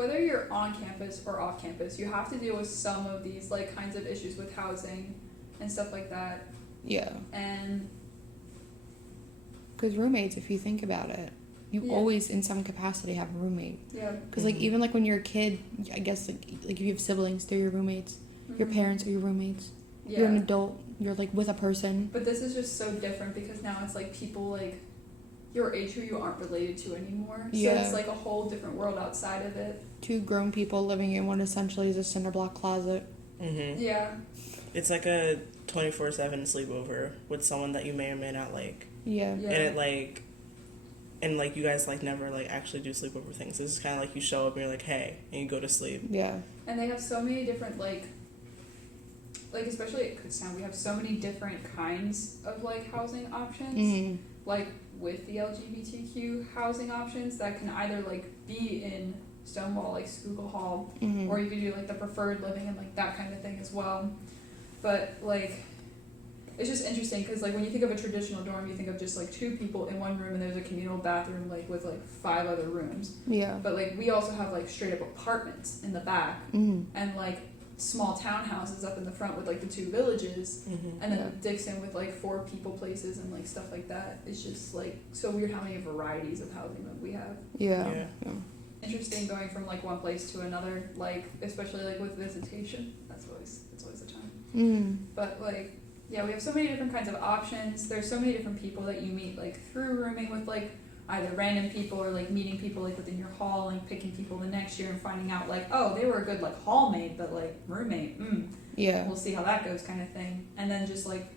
whether you're on campus or off campus, you have to deal with some of these like kinds of issues with housing and stuff like that. Yeah. And because roommates, if you think about it, you Yeah. always in some capacity have a roommate. yeah, Because like even like when you're a kid, I guess like if you have siblings, they're your roommates. Your Mhm. parents are your roommates. yeah. You're an adult. You're like with a person. But this is just so different because now it's like people like your age who you aren't related to anymore. So Yeah. it's like a whole different world outside of it. Two grown people living in what essentially is a cinder block closet. Mm-hmm. Yeah. It's like a 24/7 sleepover with someone that you may or may not like. Yeah. Yeah. And like you guys like never like actually do sleepover things. This is kind of like you show up and you're like, hey, and you go to sleep. Yeah. And they have so many different like especially at Kutztown, we have so many different kinds of like housing options. Mm-hmm. Like with the LGBTQ housing options that can either like be in Stonewall, like Schuylkill Hall, Mm-hmm. or you could do like the preferred living and like that kind of thing as well. But like it's just interesting because like when you think of a traditional dorm, you think of just like two people in one room and there's a communal bathroom like with like 5 other rooms. Yeah. But like we also have like straight up apartments in the back Mm-hmm. and like small townhouses up in the front with like the 2 villages. Mm-hmm. And then Yeah. Dixon with like 4 people places and like stuff like that. It's just like so weird how many varieties of housing that we have. Yeah. Yeah. Yeah. Interesting going from like one place to another, like especially like with visitation. That's always a time. Mm-hmm. But like yeah, we have so many different kinds of options. There's so many different people that you meet like through rooming with like either random people or like meeting people like within your hall and picking people the next year and finding out like, oh, they were a good like hallmate but like roommate. Yeah. We'll see how that goes kind of thing. And then just like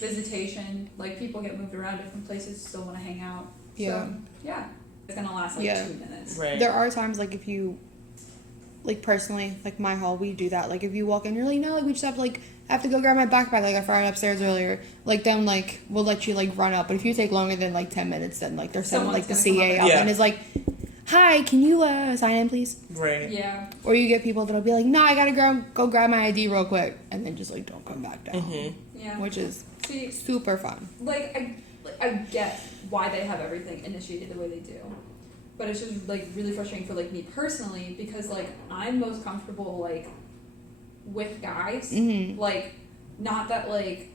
visitation, like people get moved around different places, still want to hang out. Yeah. So, yeah. It's gonna last like Yeah. 2 minutes. Right. There are times like if you, like personally, like my hall, we do that. Like if you walk in, you're like, no, like we just have to like I have to go grab my backpack. Like I forgot upstairs earlier. Like then like we'll let you like run up. But if you take longer than like 10 minutes, then like they're sending like the Someone's gonna CA come out up. Yeah. and is like, hi, can you sign in please? Right. Yeah. Or you get people that'll be like, no, I gotta go grab my ID real quick, and then just like don't come back down, Mm-hmm. Yeah. which is See, super fun. like I get why they have everything initiated the way they do. But it's just like really frustrating for like me personally because like I'm most comfortable like with guys. Mm-hmm. Like not that like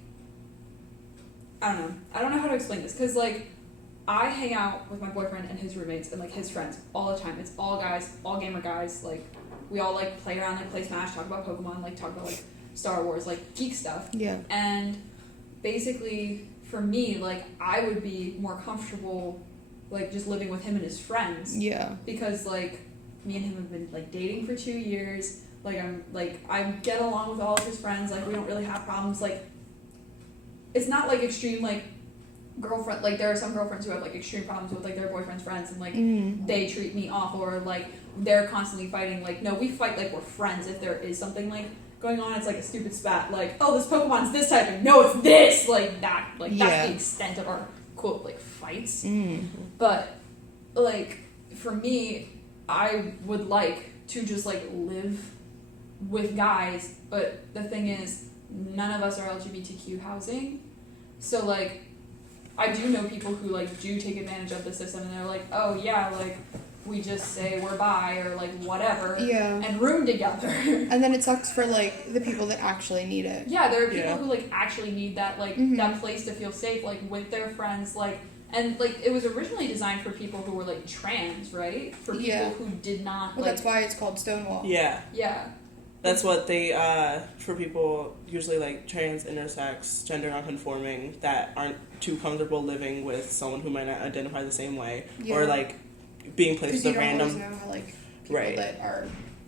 I don't know how to explain this because like I hang out with my boyfriend and his roommates and like his friends all the time. It's all guys, all gamer guys. Like we all like play around, like play Smash, talk about Pokemon, like talk about like Star Wars, like geek stuff. Yeah. And basically for me, like I would be more comfortable like just living with him and his friends Yeah. because like me and him have been like dating for 2 years. I get along with all of his friends. Like we don't really have problems. Like it's not like extreme like girlfriend. Like there are some girlfriends who have like extreme problems with like their boyfriend's friends and like Mm-hmm. they treat me off or like they're constantly fighting. Like no, we fight like we're friends. If there is something like going on, it's like a stupid spat. Like oh, this Pokemon's this type. And no, it's this. Like that. Like Yeah. that's the extent of our quote like fights. Mm-hmm. But like for me, I would like to just like live with guys, but the thing is none of us are LGBTQ housing. So like I do know people who like do take advantage of the system and they're like, "Oh yeah, like we just say we're bi or like whatever Yeah. and room together." And then it sucks for like the people that actually need it. Yeah, there are people Yeah. who like actually need that like Mhm. that place to feel safe like with their friends like and like it was originally designed for people who were like trans, right? For people Yeah. who did not Well, like that's why it's called Stonewall. Yeah. yeah. That's what they, for people usually like trans, intersex, gender nonconforming that aren't too comfortable living with someone who might not identify the same way Yeah. or like being placed Because with you a don't always random. know how like people Right. that are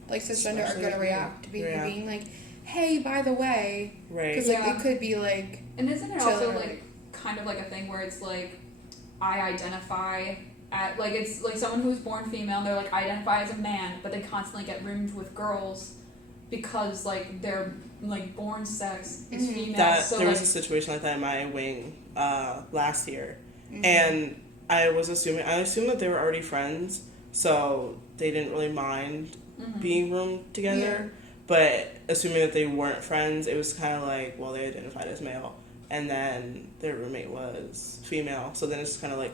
like cisgender are Especially- gonna react to Yeah. being like, hey, by the way, Right. because like Yeah. it could be like And isn't it Chill also or- like kind of like a thing where it's like I identify at like it's like someone who's born female and they're like I identify as a man, but they constantly get roomed with girls because like their like born sex is Mhm. female. That so there like was a situation like that in my wing last year, mhm. and I assumed that they were already friends, so they didn't really mind mhm. being roomed together. But assuming that they weren't friends, it was kind of like, well, they identified as male, and then their roommate was female. So then it's kind of like,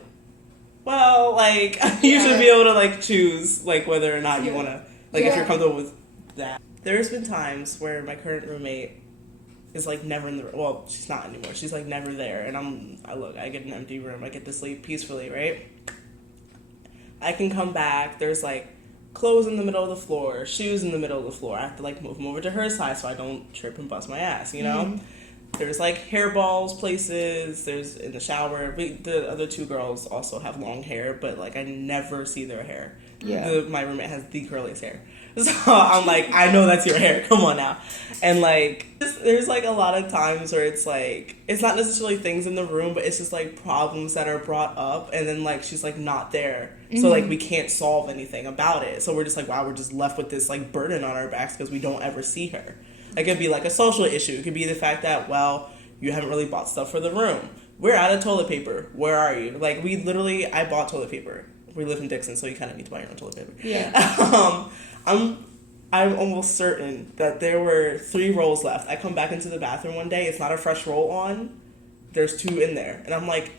well, like you Yeah. should be able to like choose like whether or not you Yeah. want to Like, if Yeah. you're comfortable with that. There's been times where my current roommate is, like, never in the room. Well, she's not anymore. She's, like, never there. And I get an empty room. I get to sleep peacefully, right? I can come back. There's, like, clothes in the middle of the floor, shoes in the middle of the floor. I have to, like, move them over to her side so I don't trip and bust my ass, you know? There's, like, hairballs places. There's in the shower. The other two girls also have long hair, but, like, I never see their hair. Yeah. My roommate has the curliest hair. So I'm like, I know that's your hair. Come on now. And, like, there's, like, a lot of times where it's, like, it's not necessarily things in the room, but it's just, like, problems that are brought up. And then, like, she's, like, not there. So, like, we can't solve anything about it. So we're just, like, wow, we're just left with this, like, burden on our backs because we don't ever see her. It could be, like, a social issue. It could be the fact that, well, you haven't really bought stuff for the room. We're out of toilet paper. Where are you? Like, I bought toilet paper. We live in Dixon, so you kind of need to buy your own toilet paper. Yeah. I'm almost certain that there were 3 rolls left. I come back into the bathroom one day. It's not a fresh roll on. There's 2 in there. And I'm like,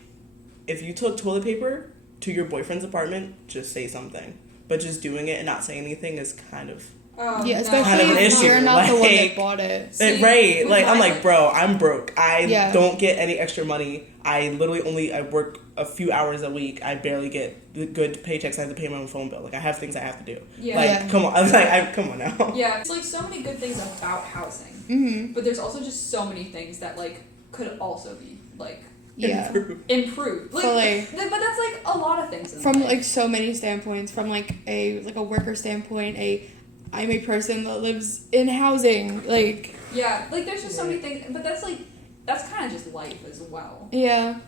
if you took toilet paper to your boyfriend's apartment, just say something. But just doing it and not saying anything is kind of... Yeah, Kind especially of an if issue, you're not the one that like- bought it. See, right. with Like, I'm my- like, bro, I'm broke. Yeah. don't get any extra money. I literally I work a few hours a week. I barely get the good paychecks. I have to pay my own phone bill. Like, I have things I have to do. Yeah. Like, Yeah. come on. I was like, come on now. Yeah, it's like so many good things about housing, Mm-hmm. but there's also just so many things that like could also be like Yeah. improved. Like, Fully. but that's like a lot of things. In From life. like so many standpoints, from like a worker standpoint, I'm a person that lives in housing, like yeah, like there's just so many things, but that's kind of just life as well. yeah.